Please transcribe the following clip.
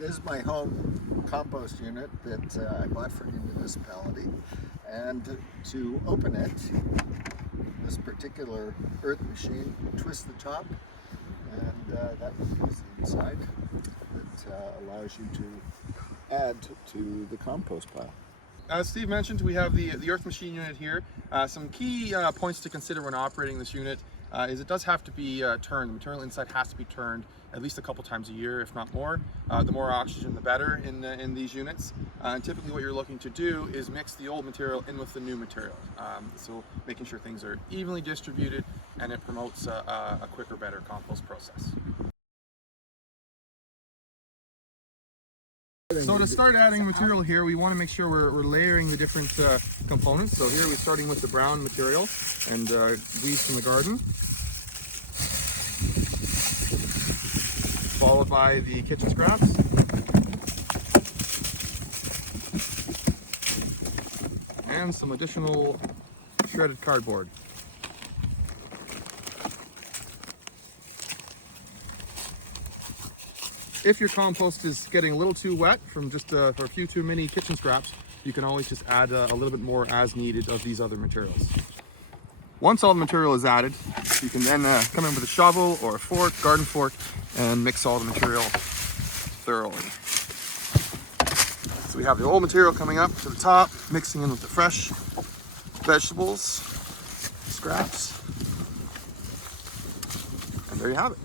This is my home compost unit that I bought from the municipality, and to open it, this particular earth machine twists the top, and that is the inside that allows you to add to the compost pile. As Steve mentioned, we have the earth machine unit here. Some key points to consider when operating this unit is it does have to be turned. The material inside has to be turned at least a couple times a year, if not more. The more oxygen, the better in these units. And typically what you're looking to do is mix the old material in with the new material. So making sure things are evenly distributed, and it promotes a quicker, better compost process. So to start adding material here, we want to make sure we're layering the different components. So here we're starting with the brown material and weeds from the garden, followed by the kitchen scraps, and some additional shredded cardboard. If your compost is getting a little too wet from just for a few too many kitchen scraps, you can always just add a little bit more as needed of these other materials. Once all the material is added, you can then come in with a shovel or a fork, garden fork, and mix all the material thoroughly. So we have the old material coming up to the top, mixing in with the fresh vegetables, scraps, and there you have it.